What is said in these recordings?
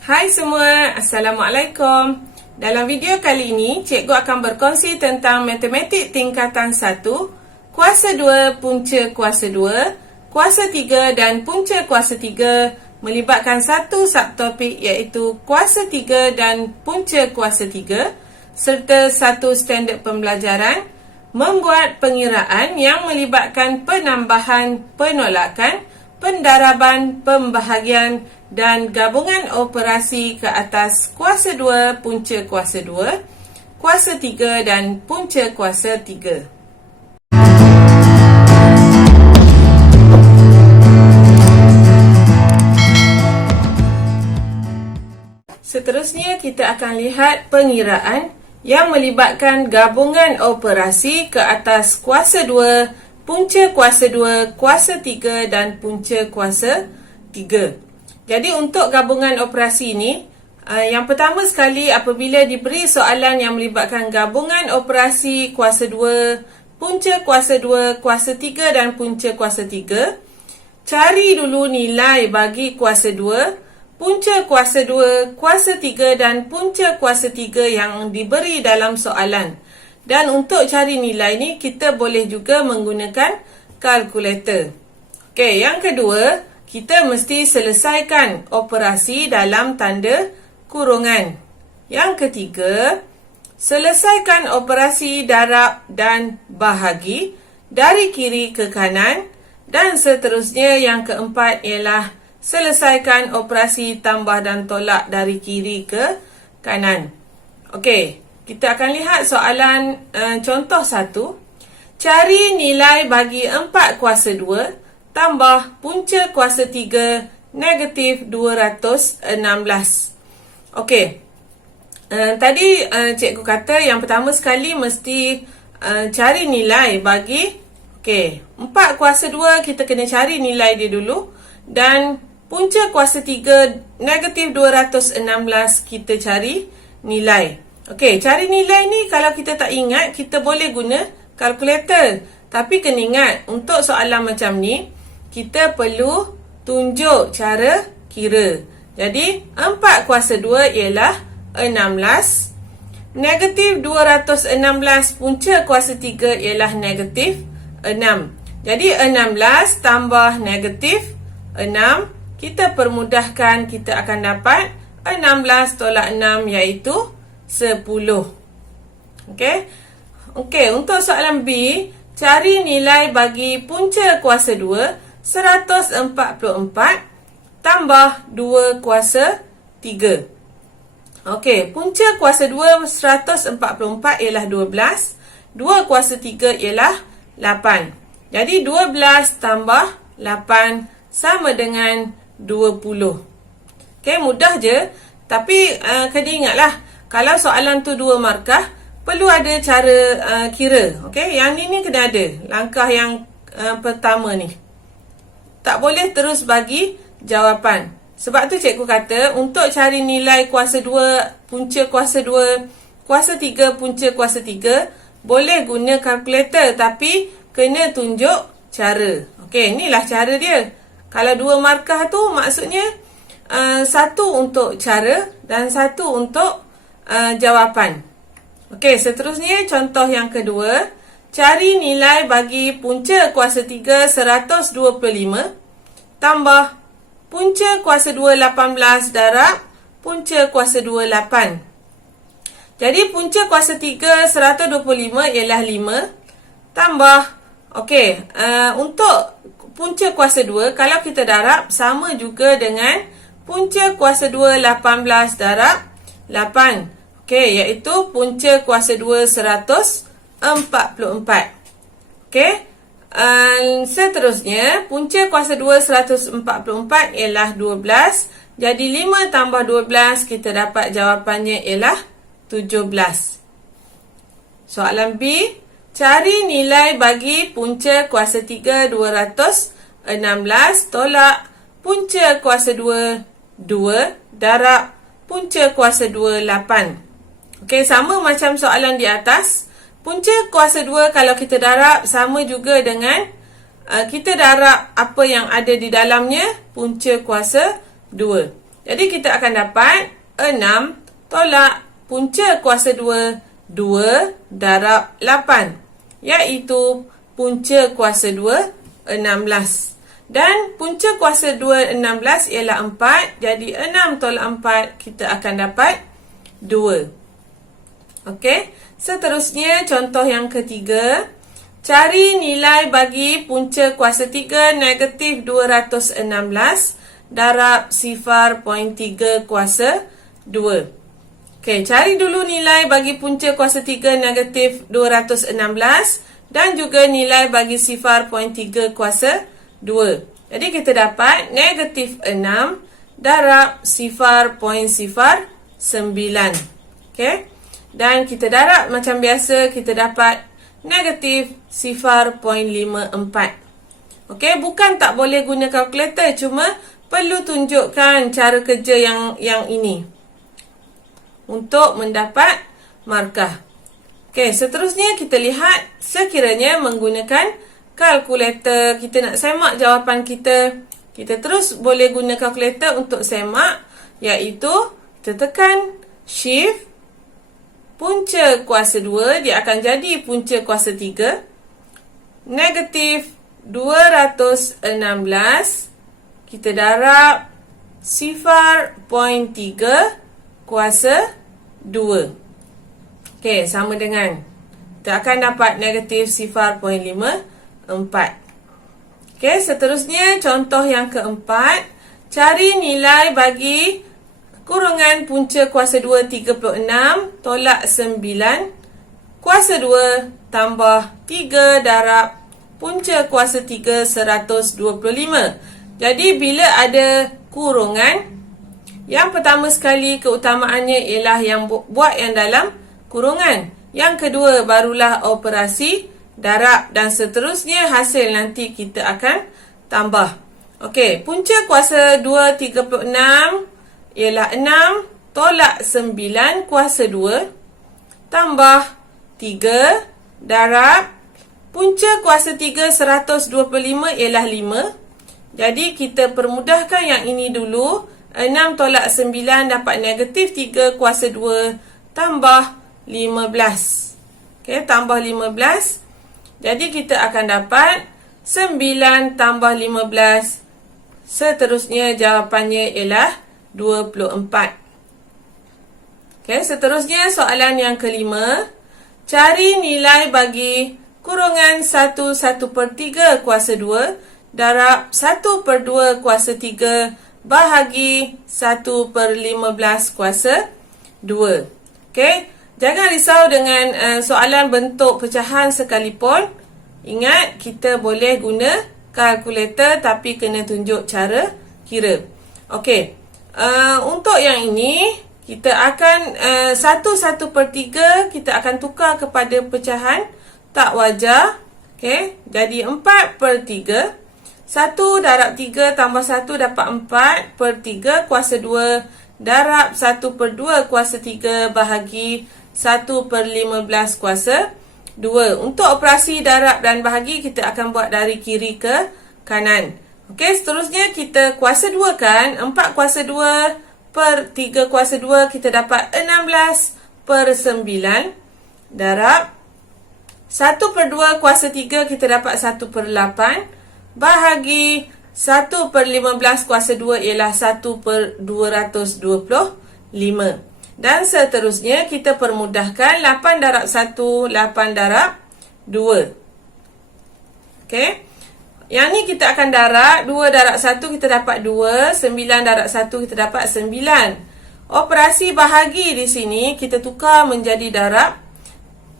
Hai semua, Assalamualaikum. Dalam video kali ini, cikgu akan berkongsi tentang matematik tingkatan 1, kuasa 2, punca kuasa 2, kuasa 3 dan punca kuasa 3 melibatkan satu subtopik iaitu kuasa 3 dan punca kuasa 3 serta satu standard pembelajaran membuat pengiraan yang melibatkan penambahan, penolakan, pendaraban, pembahagian dan gabungan operasi ke atas kuasa 2, punca kuasa 2, kuasa 3 dan punca kuasa 3. Seterusnya kita akan lihat pengiraan yang melibatkan gabungan operasi ke atas kuasa 2, punca kuasa 2, kuasa 3 dan punca kuasa 3. Jadi untuk gabungan operasi ini, yang pertama sekali apabila diberi soalan yang melibatkan gabungan operasi kuasa 2, punca kuasa 2, kuasa 3 dan punca kuasa 3, cari dulu nilai bagi kuasa 2, punca kuasa 2, kuasa 3 dan punca kuasa 3 yang diberi dalam soalan. Dan untuk cari nilai ni, kita boleh juga menggunakan kalkulator. Okey, yang kedua, kita mesti selesaikan operasi dalam tanda kurungan. Yang ketiga, selesaikan operasi darab dan bahagi dari kiri ke kanan. Dan seterusnya yang keempat ialah selesaikan operasi tambah dan tolak dari kiri ke kanan. Okey, kita akan lihat soalan contoh 1. Cari nilai bagi 4 kuasa 2 tambah punca kuasa 3 negatif 216. Okey, tadi cikgu kata yang pertama sekali mesti cari nilai bagi 4 kuasa 2 kita kena cari nilai dia dulu. Dan punca kuasa 3 negatif 216 kita cari nilai. Okey, cari nilai ni kalau kita tak ingat, kita boleh guna kalkulator. Tapi kena ingat, untuk soalan macam ni, kita perlu tunjuk cara kira. Jadi, 4 kuasa 2 ialah 16. Negatif 216 punca kuasa 3 ialah negatif 6. Jadi, 16 tambah negatif 6, kita permudahkan, kita akan dapat 16 tolak 6 iaitu 10. Okey, untuk soalan B, cari nilai bagi punca kuasa 2 144 tambah 2 kuasa 3. Okey, punca kuasa 2 144 ialah 12, 2 kuasa 3 ialah 8. Jadi 12 tambah 8 sama dengan 20. Okey, mudah je. Tapi kena ingatlah, kalau soalan tu 2 markah, perlu ada cara kira. Okey, yang ni kena ada. Langkah yang pertama ni. Tak boleh terus bagi jawapan. Sebab tu cikgu kata, untuk cari nilai kuasa 2, punca kuasa 2, kuasa 3, punca kuasa 3, boleh guna kalkulator. Tapi kena tunjuk cara. Okey, inilah cara dia. Kalau 2 markah tu maksudnya satu untuk cara dan satu untuk jawapan. Okey, seterusnya contoh yang kedua. Cari nilai bagi punca kuasa 3 125 tambah punca kuasa 2 18 darab punca kuasa 2 8. Jadi punca kuasa 3 125 ialah 5 tambah untuk punca kuasa 2, kalau kita darab, sama juga dengan punca kuasa 2 18 darab 8. Okey, iaitu punca kuasa 2 144. Okey, seterusnya, punca kuasa 2 144 ialah 12. Jadi 5 tambah 12, kita dapat jawapannya ialah 17. Soalan B, cari nilai bagi punca kuasa 3 216 tolak punca kuasa 2 2 darab punca kuasa 2 8. Okey, sama macam soalan di atas. Punca kuasa 2 kalau kita darab sama juga dengan kita darab apa yang ada di dalamnya, punca kuasa 2. Jadi kita akan dapat 6 tolak punca kuasa 2, 2 darab 8. Iaitu punca kuasa 2, 16. Dan punca kuasa 2, 16 ialah 4. Jadi 6 tolak 4 kita akan dapat 2. Okey. Seterusnya contoh yang ketiga. Cari nilai bagi punca kuasa 3 negatif 216 darab 0.3 kuasa 2. Okey, cari dulu nilai bagi punca kuasa 3 negatif 216 dan juga nilai bagi 0.3 kuasa 2. Jadi kita dapat negatif 6 darab 0.09. Okey. Dan kita darab macam biasa, kita dapat negatif 0.54. Okey, bukan tak boleh guna kalkulator, cuma perlu tunjukkan cara kerja yang ini untuk mendapat markah. Okey, seterusnya kita lihat sekiranya menggunakan kalkulator kita nak semak jawapan kita. Kita terus boleh guna kalkulator untuk semak, iaitu kita tekan shift punca kuasa 2, dia akan jadi punca kuasa 3 negatif 216, kita darab 0.3 kuasa 2. Okey, sama dengan kita akan dapat negatif 0.54. Okey, seterusnya contoh yang keempat. Cari nilai bagi kurungan punca kuasa 2 36 tolak 9 kuasa 2 tambah 3 darab punca kuasa 3 125. Jadi bila ada kurungan, yang pertama sekali keutamaannya ialah yang buat yang dalam kurungan. Yang kedua barulah operasi darab dan seterusnya hasil nanti kita akan tambah. Okey, punca kuasa 2 36 ialah 6 tolak 9 kuasa 2 tambah 3 darab punca kuasa 3 125 ialah 5. Jadi kita permudahkan yang ini dulu. 6 tolak 9 dapat negatif 3 kuasa 2 tambah 15. Okey, tambah 15. Jadi kita akan dapat 9 tambah 15. Seterusnya jawapannya ialah 24. Okey, seterusnya soalan yang kelima. Cari nilai bagi kurungan 1/3 kuasa 2 darab 1/2 kuasa 3 bahagi 1/15 kuasa 2. Okey, jangan risau dengan soalan bentuk pecahan sekalipun. Ingat, kita boleh guna kalkulator tapi kena tunjuk cara kira. Okey. Untuk yang ini, kita akan 1/3 kita akan tukar kepada pecahan tak wajar. Okey, jadi 4/3. 1 darab 3 tambah 1 dapat 4/3 kuasa 2 darab 1/2 kuasa 3 bahagi 1/15 kuasa 2. Untuk operasi darab dan bahagi kita akan buat dari kiri ke kanan. Okey, seterusnya kita kuasa 2 kan. 4 kuasa 2 per 3 kuasa 2 kita dapat 16/9 darab 1/2 kuasa 3 kita dapat 1/8 bahagi 1/15 kuasa 2 ialah 1/225. Dan seterusnya kita permudahkan 8 darab 1, 8 darab 2. Okey. Yang ni kita akan darab, 2 darab 1 kita dapat 2, 9 darab 1 kita dapat 9. Operasi bahagi di sini kita tukar menjadi darab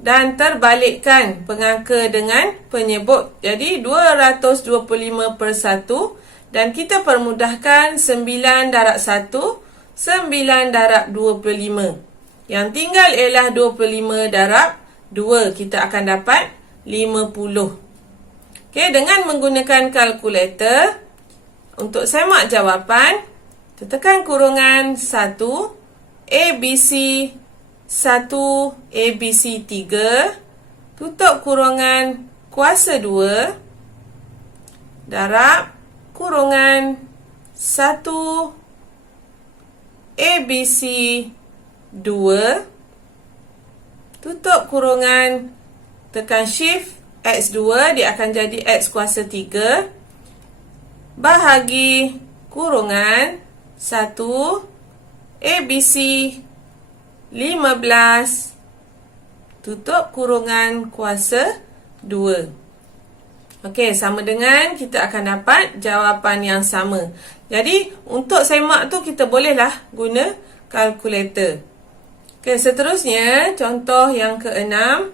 dan terbalikkan pengangka dengan penyebut. Jadi 225/1 dan kita permudahkan 9 darab 1, 9 darab 25. Yang tinggal ialah 25 darab 2. Kita akan dapat 50. Okey, dengan menggunakan kalkulator, untuk semak jawapan, tekan kurungan 1, ABC 1, ABC 3, tutup kurungan kuasa 2, darab kurungan 1, ABC 2, tutup kurungan, tekan shift X2, dia akan jadi X kuasa 3, bahagi kurungan 1, ABC 15, tutup kurungan kuasa 2. Okey, sama dengan kita akan dapat jawapan yang sama. Jadi, untuk semak tu kita bolehlah guna kalkulator. Okey, seterusnya, contoh yang ke-6.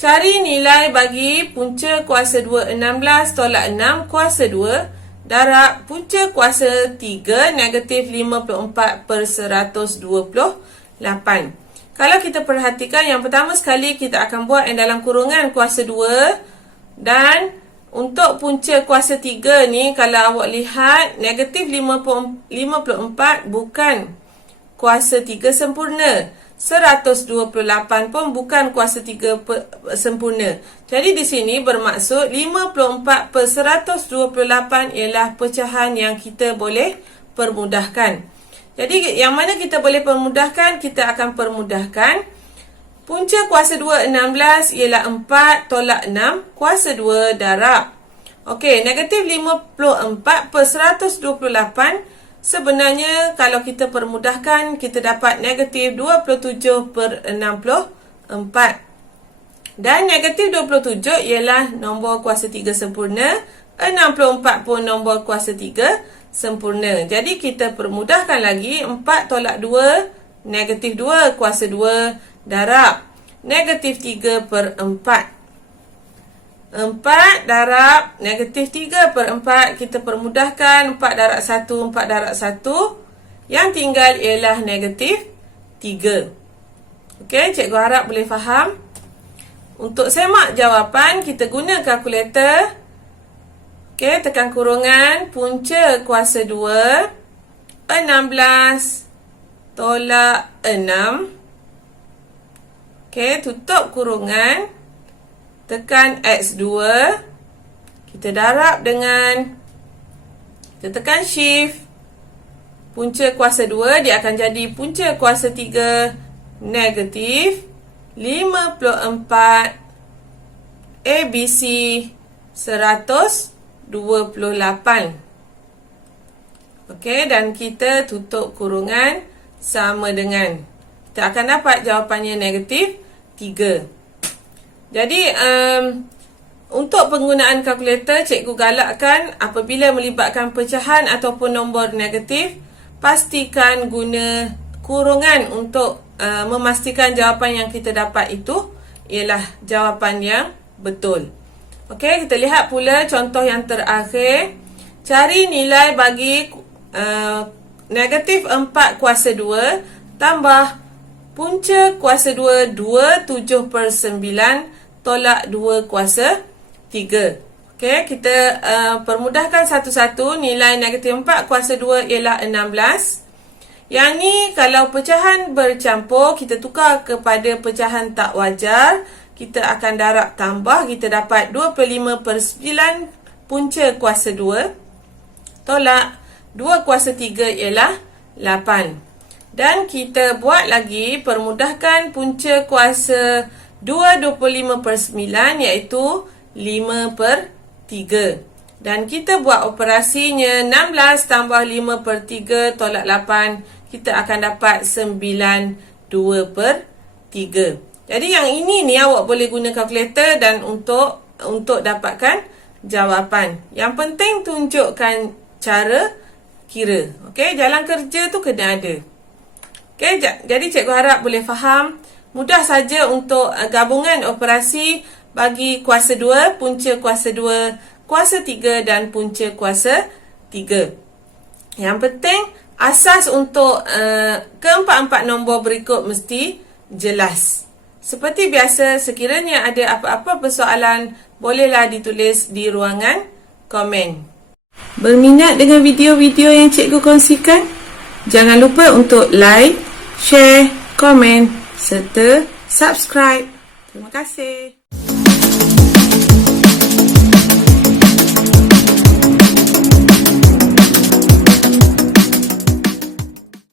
Cari nilai bagi punca kuasa 2 16 tolak 6 kuasa 2 darab punca kuasa 3 negatif 54/128. Kalau kita perhatikan, yang pertama sekali kita akan buat yang dalam kurungan kuasa 2. Dan untuk punca kuasa 3 ni, kalau awak lihat, negatif 54 bukan kuasa 3 sempurna. 128 pun bukan kuasa 3 sempurna. Jadi di sini bermaksud 54/128 ialah pecahan yang kita boleh permudahkan. Jadi yang mana kita boleh permudahkan, kita akan permudahkan. Punca kuasa 2 16 ialah 4 tolak 6 kuasa 2 darab. Okey, negatif 54/128. Sebenarnya kalau kita permudahkan, kita dapat negatif 27/64. Dan negatif 27 ialah nombor kuasa 3 sempurna. 64 pun nombor kuasa 3 sempurna. Jadi kita permudahkan lagi. 4 tolak 2, negatif 2 kuasa 2 darab negatif 3/4. 4 darab negatif 3/4, kita permudahkan. 4 darab 1, 4 darab 1. Yang tinggal ialah negatif 3. Okey, cikgu harap boleh faham. Untuk semak jawapan, kita guna kalkulator. Okey, tekan kurungan. Punca kuasa 2 16 tolak 6. Okey, tutup kurungan. Tekan X2. Kita darab dengan, kita tekan shift. Punca kuasa 2, dia akan jadi punca kuasa 3 negatif 54 ABC 128. Okey, dan kita tutup kurungan sama dengan, kita akan dapat jawapannya negatif 3. Jadi, untuk penggunaan kalkulator, cikgu galakkan apabila melibatkan pecahan ataupun nombor negatif, pastikan guna kurungan untuk memastikan jawapan yang kita dapat itu ialah jawapan yang betul. Okey, kita lihat pula contoh yang terakhir. Cari nilai bagi negatif 4 kuasa 2 tambah punca kuasa 2 27/9 tolak 2 kuasa 3. Okey, kita permudahkan satu-satu. Nilai negatif 4 kuasa 2 ialah 16. Yang ni kalau pecahan bercampur, kita tukar kepada pecahan tak wajar. Kita akan darab tambah, kita dapat 25/9 punca kuasa 2 tolak 2 kuasa 3 ialah 8. Dan kita buat lagi, permudahkan punca kuasa 2 25/9 iaitu 5/3. Dan kita buat operasinya 16 tambah 5/3 tolak 8. Kita akan dapat 9 2/3. Jadi yang ini ni awak boleh guna kalkulator dan untuk dapatkan jawapan. Yang penting tunjukkan cara kira. Okey, jalan kerja tu kena ada. Okey, jadi cikgu harap boleh faham. Mudah saja untuk gabungan operasi bagi kuasa 2, punca kuasa 2, kuasa 3 dan punca kuasa 3. Yang penting, asas untuk keempat-empat nombor berikut mesti jelas. Seperti biasa, sekiranya ada apa-apa persoalan, bolehlah ditulis di ruangan komen. Berminat dengan video-video yang cikgu kongsikan? Jangan lupa untuk like, share, komen serta subscribe. Terima kasih.